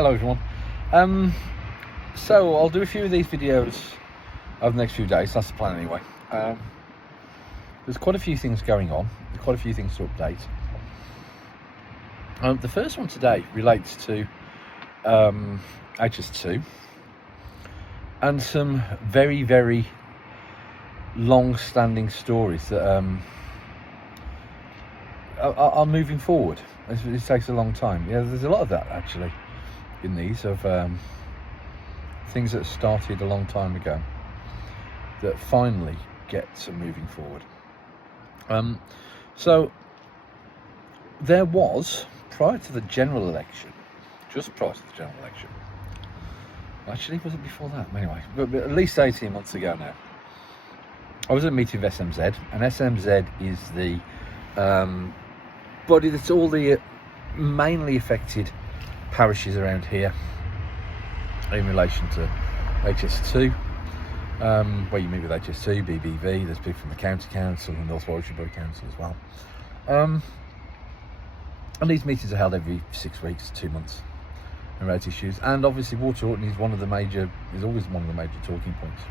Hello everyone. So I'll do a few of these videos over the next few days. That's the plan anyway. There's quite a few things going on. There's quite a few things to update. The first one today relates to HS2 and some very, very long-standing stories that are moving forward. It takes a long time. Yeah, there's a lot of that actually in these of things that started a long time ago that finally get some moving forward. So there was, prior to the general election, just prior to the general election, actually was it before that? Anyway, but at least 18 months ago now, I was at a meeting with SMZ, and SMZ is the body that's all the mainly affected parishes around here in relation to HS2, where you meet with HS2, BBV, there's people from the County Council and North Warwickshire Borough Council as well. And these meetings are held every 6 weeks, 2 months around issues, and obviously Water Orton is always one of the major talking points,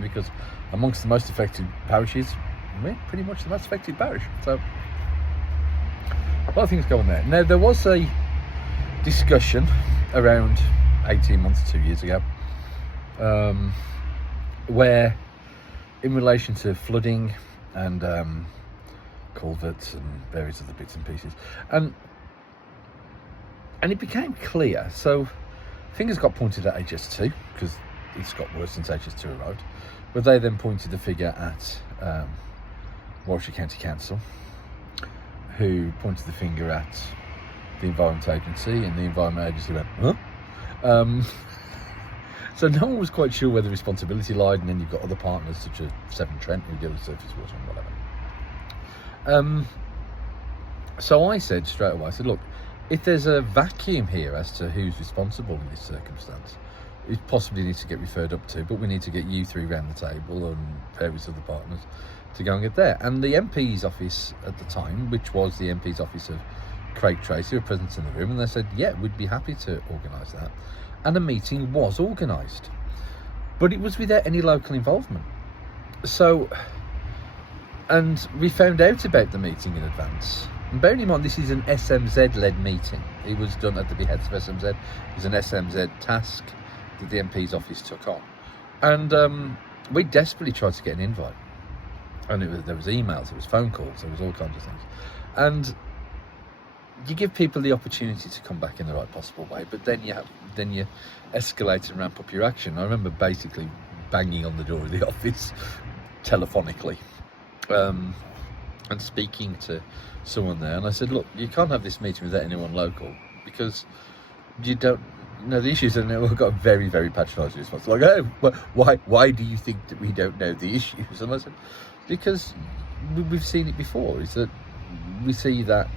because amongst the most affected parishes, we're pretty much the most affected parish. So a lot of things going there. Now, there was a discussion around 18 months, 2 years ago, where in relation to flooding and culverts and various other bits and pieces, and it became clear. So fingers got pointed at HS2 because it's got worse since HS2 arrived, but they then pointed the finger at Warwickshire County Council, who pointed the finger at the Environment Agency, and the Environment Agency went, huh? So no one was quite sure where the responsibility lied, and then you've got other partners such as Severn Trent who deal with surface water and whatever. So I said straight away, I said, look, if there's a vacuum here as to who's responsible in this circumstance, it possibly needs to get referred up to, but we need to get you three round the table and various other partners to go and get there. And the MP's office at the time, which was the MP's office of Craig Tracy, were present in the room, and they said, yeah, we'd be happy to organise that. And a meeting was organised, but it was without any local involvement. So, and we found out about the meeting in advance. And bearing in mind, this is an SMZ-led meeting. It was done at the behest of SMZ. It was an SMZ task that the MP's office took on. And we desperately tried to get an invite. And there was emails, there was phone calls, there was all kinds of things. And you give people the opportunity to come back in the right possible way, but then you escalate and ramp up your action. I remember basically banging on the door of the office telephonically and speaking to someone there, and I said, look, you can't have this meeting without anyone local, because you don't know the issues. And we've got a very, very patronising response, like, oh, why do you think that we don't know the issues? And I said, because we've seen it before, is that we see that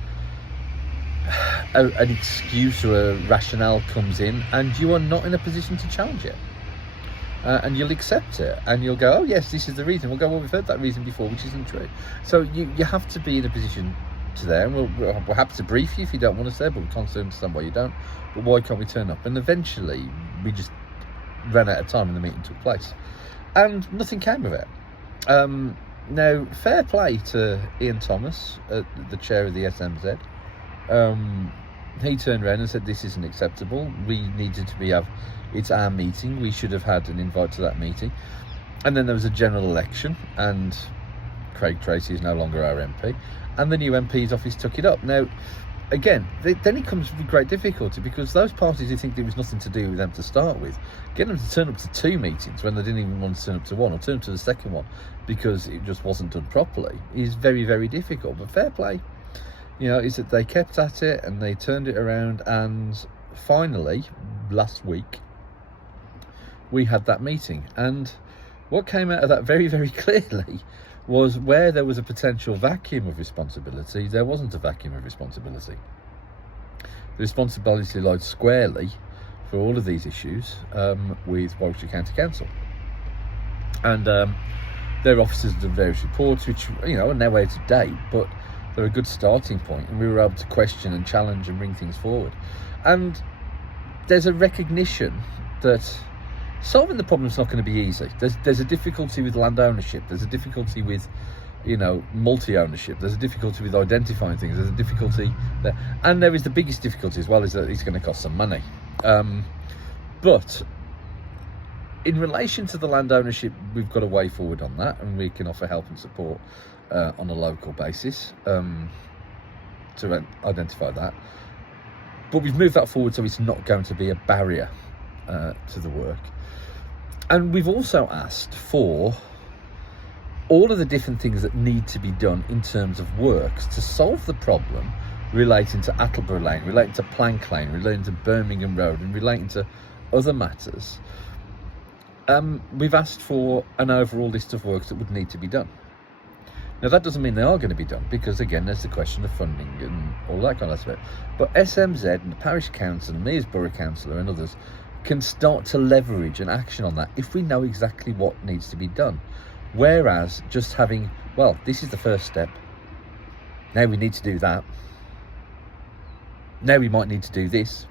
an excuse or a rationale comes in and you are not in a position to challenge it, and you'll accept it and you'll go, oh yes, this is the reason. We'll go, well, we've heard that reason before, which isn't true. So you have to be in a position to there, and we're happy to brief you if you don't want us there, but we can't understand why you don't. But why can't we turn up? And eventually we just ran out of time and the meeting took place and nothing came of it. Now, fair play to Ian Thomas, the chair of the SMZ. He turned around and said, this isn't acceptable. We needed to it's our meeting. We should have had an invite to that meeting. And then there was a general election, and Craig Tracy is no longer our MP, and the new MP's office took it up. Now, again, then it comes with great difficulty, because those parties who think there was nothing to do with them to start with, get them to turn up to 2 meetings when they didn't even want to turn up to one, or turn up to the second one because it just wasn't done properly, is very, very difficult. But fair play, is that they kept at it and they turned it around, and finally, last week, we had that meeting. And what came out of that very, very clearly was, where there was a potential vacuum of responsibility, there wasn't a vacuum of responsibility. The responsibility lied squarely for all of these issues with Warwickshire County Council. And their officers have done various reports, which, are now out of date, but they're a good starting point, and we were able to question and challenge and bring things forward. And there's a recognition that solving the problem is not going to be easy. There's a difficulty with land ownership. There's a difficulty with, multi-ownership. There's a difficulty with identifying things. There's a difficulty there, and there is the biggest difficulty as well, is that it's going to cost some money. But in relation to the land ownership, we've got a way forward on that, and we can offer help and support on a local basis to identify that. But we've moved that forward so it's not going to be a barrier to the work. And we've also asked for all of the different things that need to be done in terms of works to solve the problem relating to Attleborough Lane, relating to Plank Lane, relating to Birmingham Road, and relating to other matters. We've asked for an overall list of works that would need to be done. Now, that doesn't mean they are going to be done, because again, there's the question of funding and all that kind of stuff. But SMZ and the Parish Council and me as Borough Councillor and others can start to leverage an action on that if we know exactly what needs to be done. Whereas just having, well, this is the first step, now we need to do that, now we might need to do this,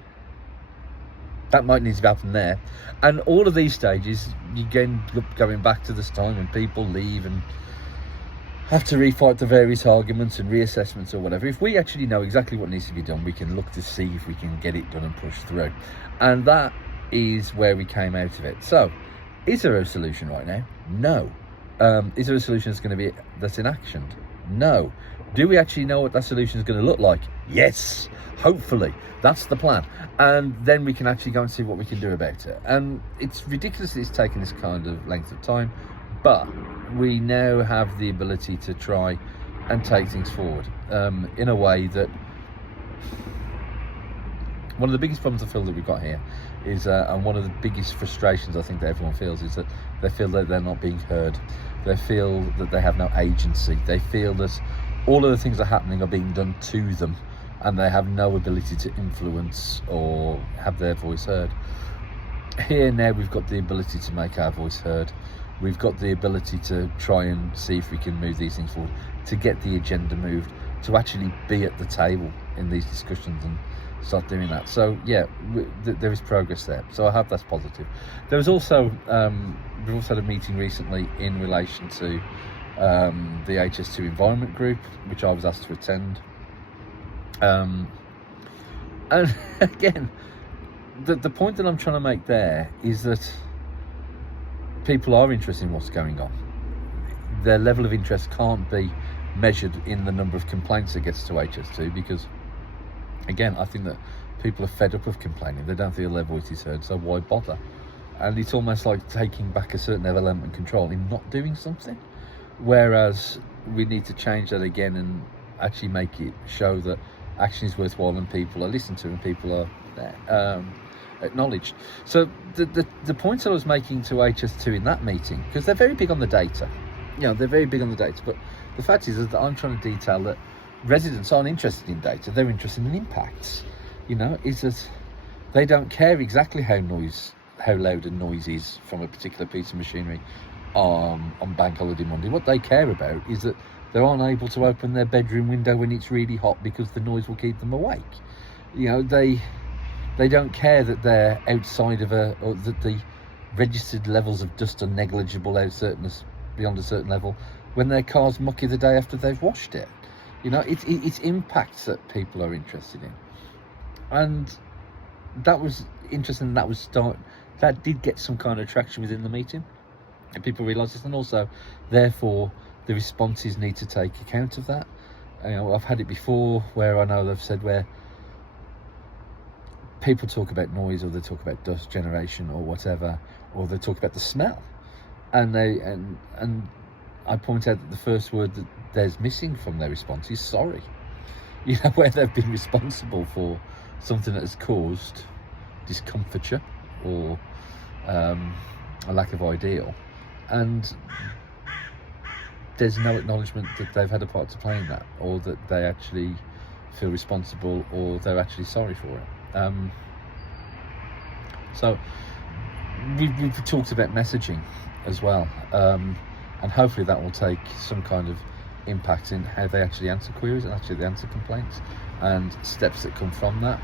that might need to happen there. And all of these stages, you again going back to this time when people leave and have to refight the various arguments and reassessments or whatever. If we actually know exactly what needs to be done, we can look to see if we can get it done and push through. And that is where we came out of it. So, is there a solution right now? No. Is there a solution that's enactioned? No. Do we actually know what that solution is going to look like? Yes. Hopefully. That's the plan. And then we can actually go and see what we can do about it. And it's ridiculous that it's taken this kind of length of time, but we now have the ability to try and take things forward in a way that, one of the biggest problems I feel that we've got here is, and one of the biggest frustrations I think that everyone feels, is that they feel that they're not being heard. They feel that they have no agency. They feel that all of the things that are happening are being done to them, and they have no ability to influence or have their voice heard. Here now we've got the ability to make our voice heard. We've got the ability to try and see if we can move these things forward, to get the agenda moved, to actually be at the table in these discussions and start doing that. So yeah, there is progress there. So I hope that's positive. There was also, we've also had a meeting recently in relation to the HS2 Environment Group, which I was asked to attend. And again, the point that I'm trying to make there is that people are interested in what's going on. Their level of interest can't be measured in the number of complaints that gets to HS2, because again, I think that people are fed up of complaining. They don't feel their voice is heard, so why bother? And it's almost like taking back a certain element of control in not doing something, whereas we need to change that again and actually make it show that action is worthwhile and people are listened to and people are there, acknowledged. So the point that I was making to HS2 in that meeting, because they're very big on the data, they're very big on the data, but the fact is that I'm trying to detail that residents aren't interested in data, they're interested in impacts. Is that they don't care exactly how loud a noise is from a particular piece of machinery on Bank Holiday Monday. What they care about is that they aren't able to open their bedroom window when it's really hot because the noise will keep them awake. They don't care that they're outside of or that the registered levels of dust are negligible beyond a certain level when their car's mucky the day after they've washed it. It's impacts that people are interested in. And that was interesting. That did get some kind of traction within the meeting, and people realised this, and also, therefore, the responses need to take account of that. I've had it before where I know they've said where people talk about noise, or they talk about dust generation or whatever, or they talk about the smell, and I point out that the first word that there's missing from their response is sorry. Where they've been responsible for something that has caused discomfiture or a lack of ideal, and there's no acknowledgement that they've had a part to play in that, or that they actually feel responsible, or they're actually sorry for it. So we've talked about messaging as well, and hopefully that will take some kind of impact in how they actually answer queries and actually they answer complaints and steps that come from that.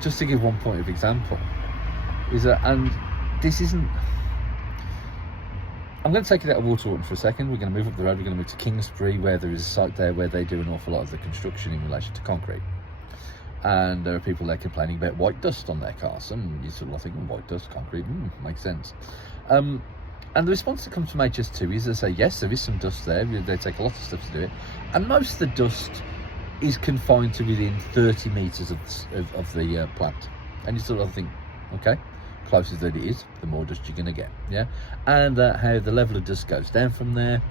just to give one point of example, is that, and this isn't, I'm going to take it out of Waterloo for a second. We're going to move up the road. We're going to move to Kingsbury, where there is a site there where they do an awful lot of the construction in relation to concrete. And there are people there complaining about white dust on their cars. And you sort of think, white dust, concrete, makes sense. And the response that comes from HS2 is they say, yes, there is some dust there. They take a lot of stuff to do it. And most of the dust is confined to within 30 metres of the plant. And you sort of think, okay, closer that it is, the more dust you're going to get, yeah? And how the level of dust goes down from there.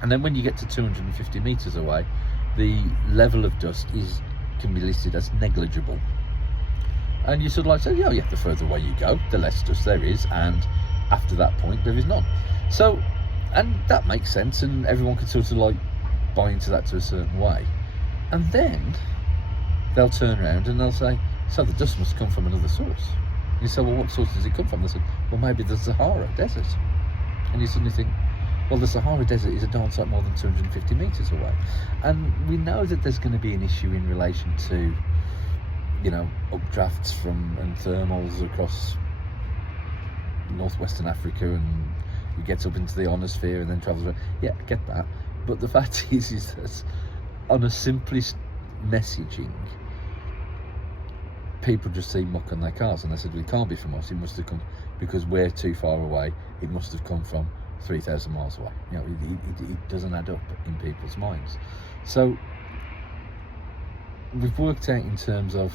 And then when you get to 250 metres away, the level of dust can be listed as negligible. And you sort of like say, yeah, the further away you go, the less dust there is, and after that point, there is none. So, and that makes sense, and everyone can sort of like buy into that to a certain way. And then they'll turn around and they'll say, so the dust must come from another source. You say, well, what source does it come from? They said, well, maybe the Sahara Desert. And you suddenly think, well, the Sahara Desert is a darn sight more than 250 metres away. And we know that there's going to be an issue in relation to, updrafts and thermals across northwestern Africa, and it gets up into the ionosphere and then travels around. Yeah, I get that. But the fact is that on a simplest messaging, people just see muck on their cars, and they said, well, it can't be from us, it must have come, because we're too far away, it must have come from 3,000 miles away. It doesn't add up in people's minds. So we've worked out in terms of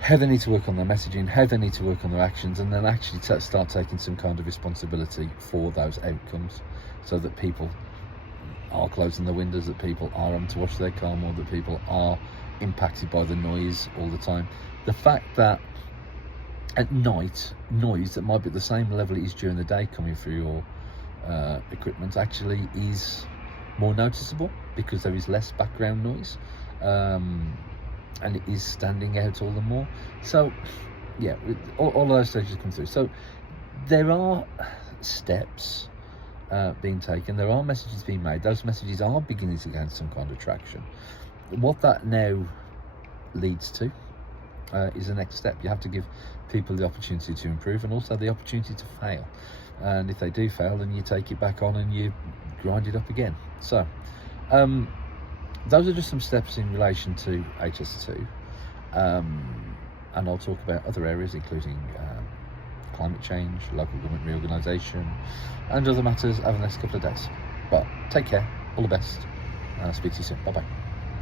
how they need to work on their messaging, how they need to work on their actions, and then actually start taking some kind of responsibility for those outcomes, so that people are closing the windows, that people are having to wash their car more, that people are impacted by the noise all the time. The fact that at night, noise that might be at the same level it is during the day coming through your equipment actually is more noticeable, because there is less background noise, and it is standing out all the more. So yeah, all those stages come through. So there are steps being taken, there are messages being made, those messages are beginning to gain some kind of traction. What that now leads to is the next step. You have to give people the opportunity to improve, and also the opportunity to fail. And if they do fail, then you take it back on and you grind it up again. So those are just some steps in relation to HS2, and I'll talk about other areas, including climate change, local government reorganisation, and other matters over the next couple of days. But take care, all the best, and I'll speak to you soon. Bye bye.